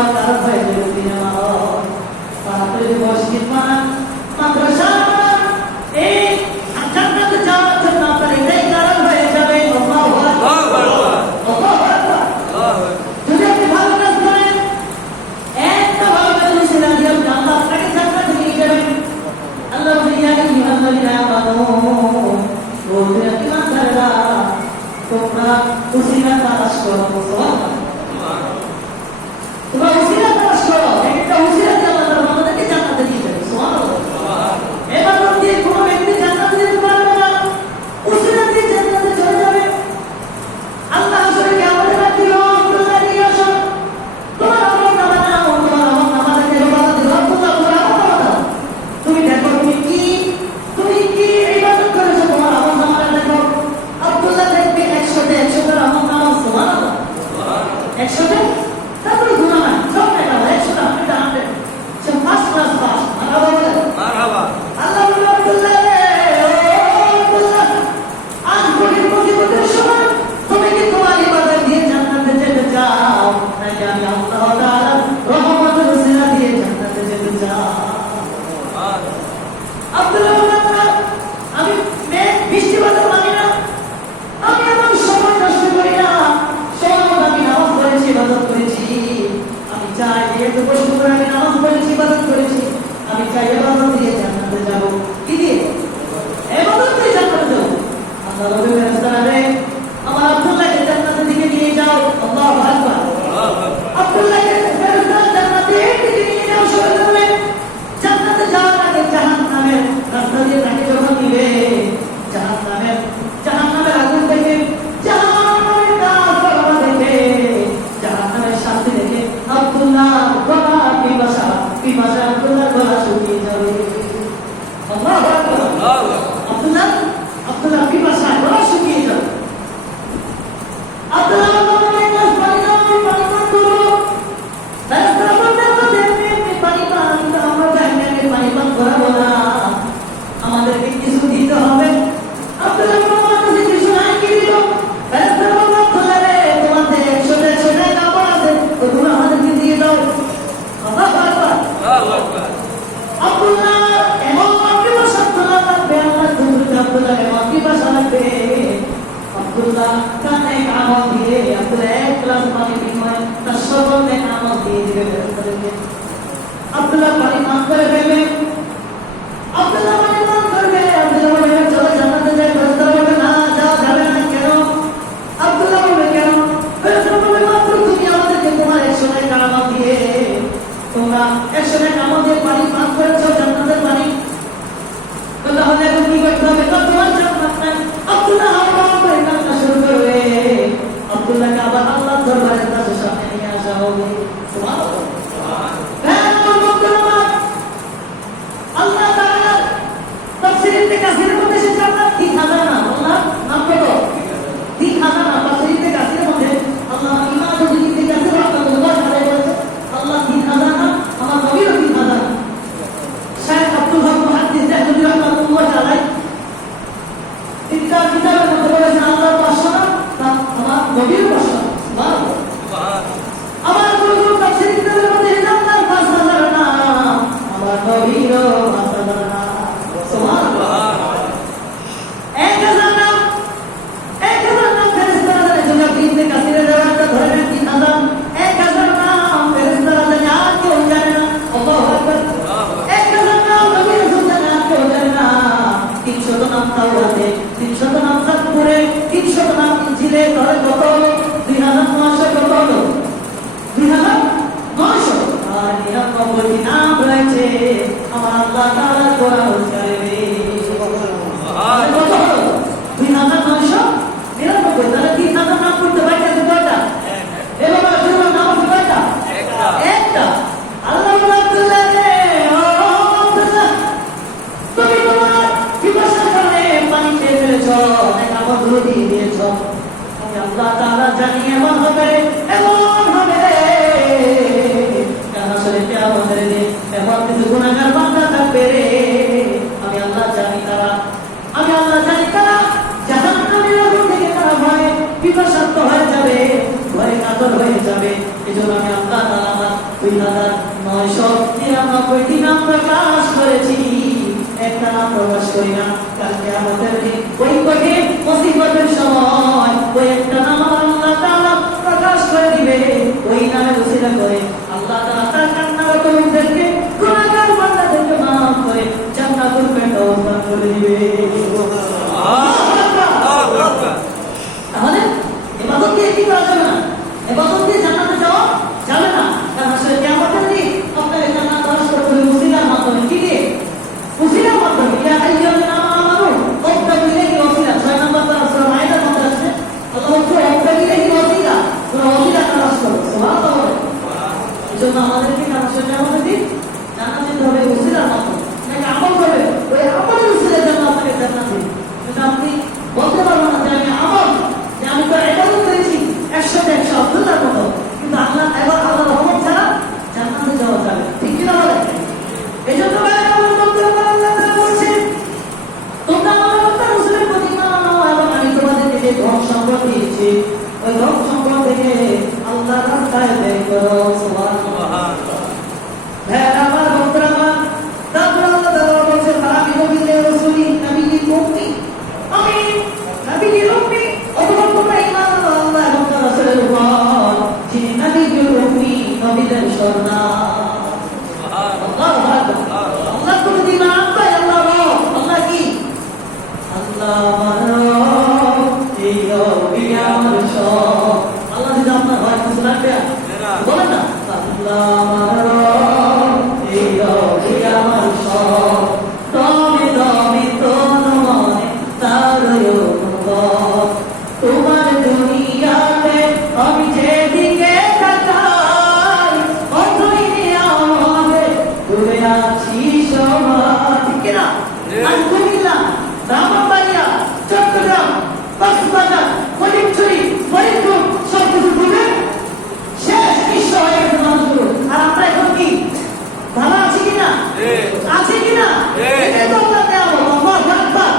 যাওয়ার কারণ হয়ে যাবে সিনেমা হল, তারপরে মসজিদ বানান, মাদ্রাসা বানান, এই জান্নাতে যাওয়ার জন্য আপনার এটাই কারণ হয়ে যাবে। আল্লাহু আকবার, আল্লাহু আকবার। যদি আপনি ভালো কাজ করেন, একটা ভালো কাজ ছিল দিয়ে আল্লাহ আপনাকে জান্নাতে নিয়ে যাবেন। আল্লাহ বলেন ইয়া আইয়ুহাল্লাযীনা আমানু, ও ঈমানদাররা, তোমরা উসিলা তালাশ করো। তোমরা উসিলা তালাশ করো, একটা উসিলা দিয়ে আল্লাহ তাআলা আমাদেরকে জান্নাতে নিয়ে যাবে। সুবহানাল্লাহ। এবাদত দিয়ে কোনো ব্যক্তি জান্নাতে যেতে পারবে না, উসিলা দিয়ে জান্নাতে চলে যাবে। আল্লাহ আসলে কিয়ামতের রাতে আব্দুল্লাহ নিয়ে আসো, তোমার আমল নামা নাও, তোমার আমল নামা থেকে ইবাদত দিও, আব্দুল্লাহ তোমার আমল নামা দাও। তুমি দেখো তুমি কি ইবাদত করেছো, তোমার আমল নামা দেখো। আব্দুল্লাহ দেখবে 100তে 100 আমল নামা। সুবহানাল্লাহ। 100তে তারপরে গুনাহ নাই, সব দেখা হয় 100টা আপনি জানেন সে ফার্স্ট ক্লাস পাস। মারহাবা। আল্লাহ বলে আব্দুল্লাহ রে, ও আব্দুল্লাহ, আজ গরিব মুসিবতের সময় তুমি কি তোমার ইবাদত দিয়ে জান্নাতে যেতে চাও, নাকি আমি আল্লাহ তাআলার রহমতের উসিলা দিয়ে জান্নাতে যেতে চাও? আব্দুল্লাহ বলে আমি বৃষ্টি বাদল মানি না, আমি আমার সময় নষ্ট করি না, সময় আমি নামাজ পড়েছি, ইবাদত করেছি। আমি চাই যেহেতু কষ্ট করে আমি নামাজ পড়েছি, ইবাদত করেছি, আমি চাই ইবাদত দিয়ে জান্নাতে যাব। কি দিয়ে? ইবাদত দিয়ে জান্নাতে যাব। আল্লাহ বলে ফেরেশতারা রে, আমার আব্দুল্লাহকে জান্নাতের দিকে নিয়ে যাও। আল্লাহু আকবার। আব্দুল্লাহকে ফেরেশতারা জান্নাতের দিকে নিয়ে যাও শুরু করবে। জান্নাতে যাওয়ার আগে জাহান্নামের রাস্তা দিয়ে তাকে যখন নিবে, জাহান্নামের আগুন থেকে, জাহান্নামের কাফারা দেখে, জাহান্নামের শাস্তি দেখে আব্দুল্লাহ গলা পিপাসা আব্দুল্লাহর গলা শুকিয়ে যাবে। আল্লাহু আকবার। আব্দুল্লাহ পিপাসা গলা শুকিয়ে যাবে। আব্দুল্লাহ পানি পান করো। ফেরেশতারা বললেন পানি পান, আমরা জাহান্নামে পানি পান করাবো না, আমাদেরকে কিছু দিতে হবে। আব্দুল্লাহ আমার কাছে কিছু নাই, কি দিব? ফেরেশতারা বললেন আব্দুল্লাহ রে, তোমাদের 100 কাপড় আছে, ওগুলো আমাদেরকে দিয়ে দাও। আল্লাহু আকবার। আব্দুল্লাহ এমন পিপাসা লাগবে, আল্লাহ তুমি আব্দুল্লাহ এমন পিপাসা লাগবে। আব্দুল্লাহ কানে আমল দিয়ে, আব্দুল্লাহ এক গ্লাস পানি বিনিময়ে তার সকল আমল দিয়ে দিবে ফেরেশতাদেরকে। আব্দুল্লাহ পানি পান করে ফেলবে। আব্দুল্লাহ পানি পান করবে। আব্দুল্লাহ বলে চলো জান্নাতে যাই। ফেরেশতারা বলে না, যাওয়া যাবে না। কেন? আব্দুল্লাহ বলে কেন? ফেরেশতারা বলে মাত্র তুমি আমাদেরকে তোমার 100 আমল দিয়ে, তোমরা 100 আমল দিয়ে পানি পান করেছো, জান্নাতের পানি। তাহলে এখন কি করতে হবে? তোমার জান্নাত নাই। আব্দুল্লাহ আবার করে কান্না শুরু করবে। আব্দুল্লাহকে আবার আল্লাহর দরবারে তার সামনে নিয়ে আসা হবে। সুবহানাল্লাহ। আল্লাহ তাআলা তাফসীরে কাসিরের মধ্যে সে জান্নাত 3000 না, আল্লাহ নাম কত? 3000 না। তাফসীরে কাসিরের মধ্যে আল্লাহ ইমাম তাফসীরে কাসির রাহমাতুল্লাহ আলাইহি বলেছে আল্লাহ 3000 না, আমার নবীও 3000। শায়খ আব্দুল হক মুহাদ্দিস জাহরুল রাহমাতুল্লাহ আলাইহি তিনটা কিতাবের মধ্যে বলেছেন আল্লাহ 500 না, আমার নবীও 500। সুবহানাল্লাহ। আমার গুরু তাফসীরে কিতাবের মধ্যে জান্নাত 5000 না, আমার নবীও 5000 না। সুবহানাল্লাহ। 1000 না, 1000 না ফেরেশতারা জানে। যদি আপনি ইবনে কাসিরের রিওয়ায়াতটা ধরে নেন 3000, 1000 না ফেরেশতারা জানে, আর কেউ জানে না। আল্লাহু আকবার। 1000 না নবী রাসূল জানে, আর কেউ জানে না। 300 নাম তাওরাতে, 300 নাম জাবুরে, 300 নাম ইনজিলে, ধরে কত হলো? 2900। কত হলো? 2900। আর 99টি নাম রয়েছে আমার আল্লাহ তাআলার কোরআন কারিমে। কত হলো? 2999। তাহলে 3000 নাম পড়তে পারতেছে কয়টা? এবার আসলে নাম কয়টা? একটা। আল্লাহ বলে আব্দুল্লাহ রে, ও আব্দুল্লাহ, তুমি তোমার পিপাসার কারণে পানি খেয়ে ফেলেছো, অনেক আমল দিয়ে দিয়েছো। আমি আল্লাহ তাআলা জানি এমন হবে, এমন হবে। আসলে কিয়ামতের দিন এমন কিছু গুনাহগার বান্দা থাকবে রে, আমি আল্লাহ জানি তারা জাহান্নামের আগুন থেকে তারা ভয়ে পিপাসার্ত হয়ে যাবে, ভয়ে কাতর হয়ে যাবে। এজন্য আমি আল্লাহ তাআলা 993টি নাম প্রকাশ করেছি, একটা নাম প্রকাশ করি না। কালকে আমাদের ওই কঠিন মুসিবতের সময় ওই একটা নাম আল্লাহ তাআলা প্রকাশ করে দিবে। ওই নামে ওসিলা করে আল্লাহ তাআলা তার কান্নারত লোকদেরকে, গুনাহগার বান্দাদেরকে মাফ করে জান্নাতুল ফেরদাউস দান করে দিবে। তাহলে ইবাদত দিয়ে কি করা যাবে না? ইবাদত দিয়ে জান্নাতে যাওয়া যাবে না। কারণ আসলে কিয়ামতের দিন আপনাকে জান্নাত দান করতে হবে ওসিলার মাধ্যমে। কি দিয়ে? ওসিলার মাধ্যমে। ইয়া আইয়ুহাল্লাযীনা আমানু ওয়াবতাগু ইলাইহি ওয়াসিলা। 6 নম্বর পারা সূরা মাইদার মধ্যে আছে আল্লাহ বলছে ওয়াবতাগু ইলাইহি ওয়াসিলা, তোমরা ওসিলা তালাশ করো। সুবহানাল্লাহ। এজন্য আমাদেরকে আসলে কিয়ামতের দিন জান্নাত যেতে হবে ওসিলার মাধ্যমে। নাকি আমল করবে, ওই আমলের ওসিলার জন্য আপনাকে জান্নাত দিবে। কিন্তু আপনি বলতে পারবেন না যে আমি আমল, যে আমি তো ইবাদত করেছি 100-100 আব্দুল্লাহর মতো, কিন্তু আল্লাহ এবার আল্লাহর রহমত ছাড়া জান্নাতে যাওয়া যাবে না। ঠিক কিনা বলেন? এজন্য আমার বলতে আল্লাহ তাআলা বলছেন তোমরা আমার আল্লাহ রাসূলের প্রতি ঈমান আনো এবং আমি তোমাদেরকে যে ধন সম্পদ দিয়েছি ওই ধন সম্পদ থেকে আল্লাহর রাস্তায় ব্যয় করো। সুবহানাল্লাহ। হ্যাঁ আমার বন্ধুরা, আমার তারপর আল্লাহ তাআলা বলছেন আমি নবীকে রাসূলি নবীকে উম্মি, আমি নবীকে উম্মি, অথবা তোমরা ঈমান আনো আল্লাহ এবং তার রাসূলের উপর যিনি নবীকে উম্মি, নবীদের সর্দার। আল্লাহ কোনো দিন আনবে, আল্লাহ রব, আল্লাহ কি? আল্লাহ আল্লাহ যদি আপনার হয় কিছু লাগবে বলেন না, তোমার দুনিয়াতে আমি যেদিকে তাকাই অথই আমাদের ডুবে আছি সমাজ। ঠিক কিনা? আমি কুমিল্লা, ব্রাহ্মণবাড়িয়া, চট্টগ্রাম, কক্সবাজার, ফটিকছড়ি, ফরিদপুর সবকিছু ডুবে শেষ নিঃস্ব হয়ে গেছে মানুষগুলো। আর আমরা এখন কি ভালো আছি কিনা? আছে কিনা? এটাই তো আমরা দেওয়া আল্লাহু আকবার।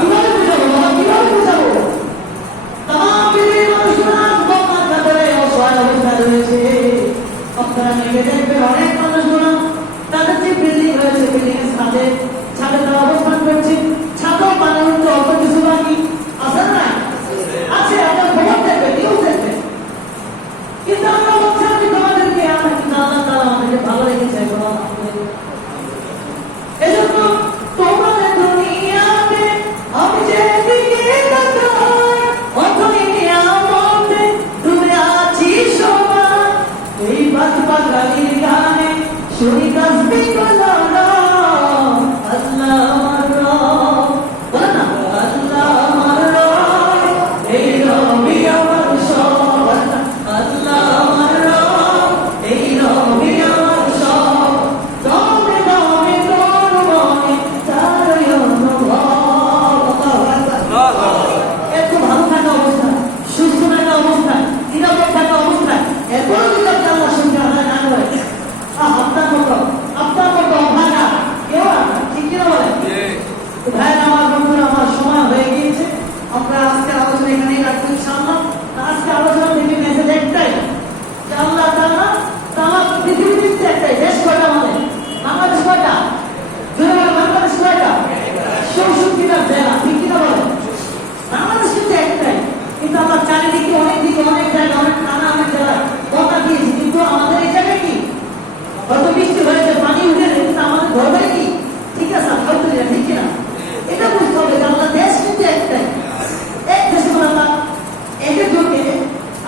কিভাবে বুঝাবো বাবা, কিভাবে বুঝাবো? তামাম পৃথিবীর মানুষগুলো বন্যার কাতরে অসহায় অবস্থায় রয়েছে। আপনারা নেমে দেখবেন অনেক মানুষগুলো তাদের যে বিল্ডিং রয়েছে বিল্ডিং এর ছাদে তারা অবস্থান করছে। ছাদও মানে উঠতে অল্প কিছু বাকি আছে না? আছে। আপনার খবর দেখবে, নিউজ দেখবে। কিন্তু আমরা বলছি আমি তোমাদেরকে আমরা কিন্তু আল্লাহ তাআলা আমাদেরকে ভালো রেখেছে। এজন্য তোমাদের দুনিয়াতে আমি যেদিকে তাকাই অথই আমাদের ডুবে আছি সবাই। এই বাজপাখালির গানে শুনি তাসবিহ গলানো আল্লাহ আমার রব, বলে না আল্লাহ আমার রব, এই রবি আমার সব, আল্লাহ আমার রব, এই রবি আমার সব, দমে দমে তোর মনে তার অনুভব। এত ভালো থাকা অবস্থায়, সুস্থ থাকা অবস্থায়, নিরাপদ থাকা অবস্থায় এরপরও যদি আপনি আল্লাহর সঙ্গে আদায় না করেন, আপনার মতো অভাগা কেউ না। ঠিক কিনা বলেন? ভাই আমার বন্ধুরা, আমার সময় হয়ে গিয়েছে। আমরা আজকের আলোচনা এখানেই রাখবো ইনশাআল্লাহ। আজকে আলোচনা থেকে মেসেজ একটাই যে আল্লাহ তাআলা তামাম পৃথিবীতে একটাই দেশ কয়টা আমাদের? বাংলাদেশ কয়টা? বাংলাদেশ কয়টা? 64টা জেলা। ঠিক কিনা বলেন? বাংলাদেশ কিন্তু একটাই, কিন্তু আমার চারিদিকে অনেক দিকে অনেক জায়গায় অনেক থানা অনেক জেলায় বন্যা দিয়েছি। কিন্তু আমাদের এই জায়গায় কি হয়তো বৃষ্টি হয়েছে, পানি উঠে কিন্তু আমাদের ধরবে কি? ঠিক আছে, আলহামদুলিল্লাহ। ঠিক কিনা? এটা বুঝতে হবে যে আল্লাহ দেশ কিন্তু একটাই। এক দেশে আল্লাহ এক একজনকে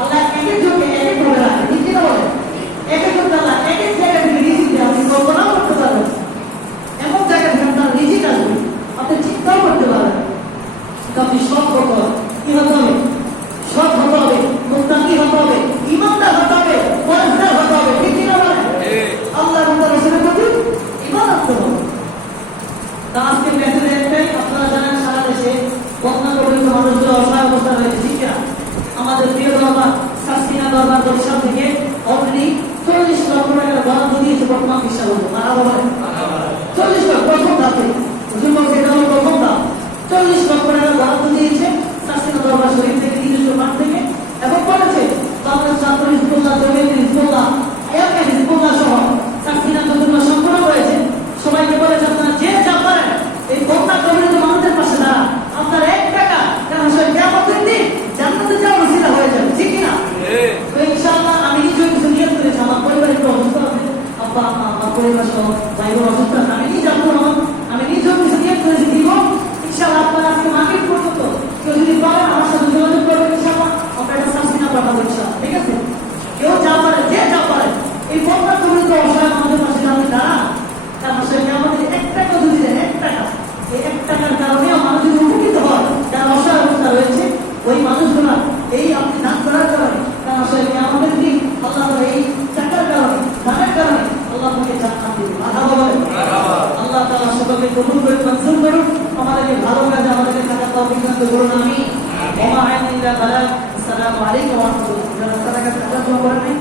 আল্লাহ এক একজনকে এক এক ভাবে রাখে। ঠিক কিনা বলেন? এক একজনকে আল্লাহ এক এক জায়গা থেকে রিজিক দেয়। আপনি কল্পনাও করতে পারবেন এমন জায়গা থেকে আপনার রিজিক আসবে, আপনি চিন্তাও করতে পারবেন। আপনি সব হতে হবে। কি হতে হবে? সব হতে হবে, মুত্তাকি হতে হবে, ঈমানদার হতে হবে, পরহেজগার হতে হবে। ঠিক কিনা বলেন? আল্লাহ এবং তার রাসূলের প্রতি ঈমান রাখতে হবে। তা আজকে মেসেজ একটাই, আপনারা জানেন সারা দেশে বন্যা কবলিত মানুষগুলো অসহায় অবস্থা রয়েছে। ঠিক কিনা? আমাদের প্রিয় দরবার সাসকিনা দরবার বরিশাল থেকে অলরেডি 40 লক্ষ টাকা বরাদ্দ দিয়েছে বর্তমান বিশ্বাস হলো। মারাবা 40 লক্ষ প্রথম ধাপে, যুবক সেটা হলো প্রথম ধাপ। 40 লক্ষ টাকা বরাদ্দ দিয়েছে সাসকিনা দরবার শরীফ থেকে, নিজস্ব ফান্ড থেকে, এবং করেছে বাংলাদেশ ছাত্র হিজবুল্লাহ, জমিয়ত হিজবুল্লাহ, হিজবুল্লাহ সহ পরিবার সহ বাইরে অসুস্থ আমি নিজে যাবো না, আমি নিজেও কিছু নিয়ে করেছি দিব ইনশাআল্লাহ। আপনারা আজকে মার্কেট পর্যন্ত কেউ যদি পারেন আমার সাথে যোগাযোগ করবেন ইনশাআল্লাহ, আমরা একটা সাবসিডি পাঠাবো ইনশাআল্লাহ, ঠিক আছে? কেউ যা পারে, যে যা পারে এই পথটা তুমি তো অসহায় আমাদের পাশে আপনি দাঁড়ান, তার পাশে আমাদের 1 টাকা যদি দেন, 1 টাকা, এই 1 টাকার কারণে মানুষ যদি উপকৃত হয়, যারা অসহায় অবস্থা রয়েছে ওই মানুষগুলা এই আপনি দান করার কারণে তারা আসলে আমাদের দিন আল্লাহ এই টাকার কারণে দানের কারণে আল্লাহ আমাকে জান্নাত দিবে। মারহাবা বলেন। আল্লাহ তাআলা সকলকে কবুল করে মঞ্জুর করুন, আমাদেরকে ভালো কাজে আমাদেরকে থাকার তৌফিক দান করুন। আমি ওয়া মা আইনা ইল্লা বালাগ। আসসালামু আলাইকুম ওয়া রাহমাতুল্লাহ। যারা সাদাকা সাদা করেন